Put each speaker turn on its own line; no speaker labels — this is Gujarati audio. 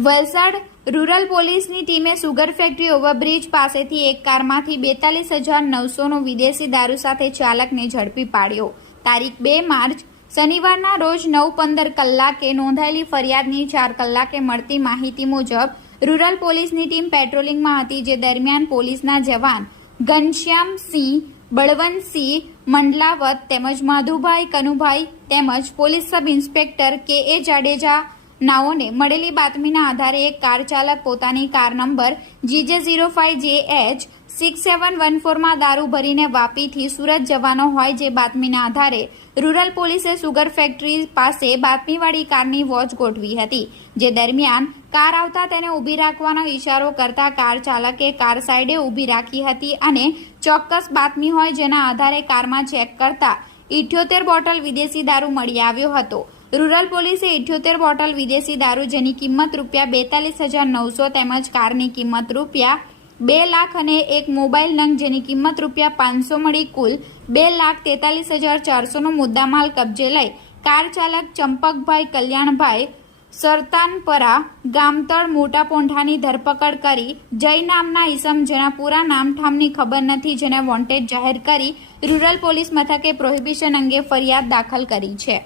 વલસાડ રૂરલ પોલીસની ટીમે સુગર ફેક્ટરી ઓવરબ્રિજ પાસેથી એક કારમાંથી બેતાલીસ હજાર નવસોનો વિદેશી દારૂ સાથે ચાલકને ઝડપી પાડ્યો. તારીખ બે માર્ચ, શનિવારના રોજ નવ પંદર કલાકે નોંધાયેલી ફરિયાદની ચાર કલાકે મળતી માહિતી મુજબ, રૂરલ પોલીસની ટીમ પેટ્રોલિંગમાં હતી જે દરમિયાન પોલીસના જવાન ઘનશ્યામસિંહ બળવંતસિંહ મંડલાવત તેમજ માધુભાઈ કનુભાઈ તેમજ પોલીસ સબ ઇન્સ્પેક્ટર કે એ જાડેજા નાઓને મળેલી બાતમીના આધારે એક કાર ચાલક પોતાની car number GJ zero five J H six seven one ફોરમાં દારૂ ભરીને વાપીથી સુરત જવાનો હોય જે બાતમીના આધારે રૂરલ પોલીસે સુગર ફેક્ટરી પાસે બાતમીવાળી કારની વોચ ગોઠવી હતી. જે દરમિયાન કાર આવતા તેને ઊભી રાખવાનો ઇશારો કરતા કાર ચાલકે કાર સાઈડે ઊભી રાખી હતી અને ચોક્કસ બાતમી હોય જેના આધારે કારમાં ચેક કરતા ઇઠ્યોતેર બોટલ વિદેશી દારૂ મળી આવ્યો હતો. રૂરલ પોલીસે ઇઠ્યોતેર બોટલ વિદેશી દારૂ જેની કિંમત રૂપિયા બેતાલીસ હજાર નવસો તેમજ કારની કિંમત રૂપિયા બે લાખ અને એક મોબાઈલ નંગ જેની કિંમત રૂપિયા પાંચસો મળી કુલ બે લાખ તેતાલીસ હજાર ચારસોનો મુદ્દામાલ કબજે લઈ કાર ચાલક ચંપકભાઈ કલ્યાણભાઈ સરતાનપરા ગામતળ મોટા પોંઠાની ધરપકડ કરી જય નામના ઈસમ જેના પૂરા નામઠામની ખબર નથી જેને વોન્ટેડ જાહેર કરી રૂરલ પોલીસ મથકે પ્રોહિબિશન અંગે ફરિયાદ દાખલ કરી છે.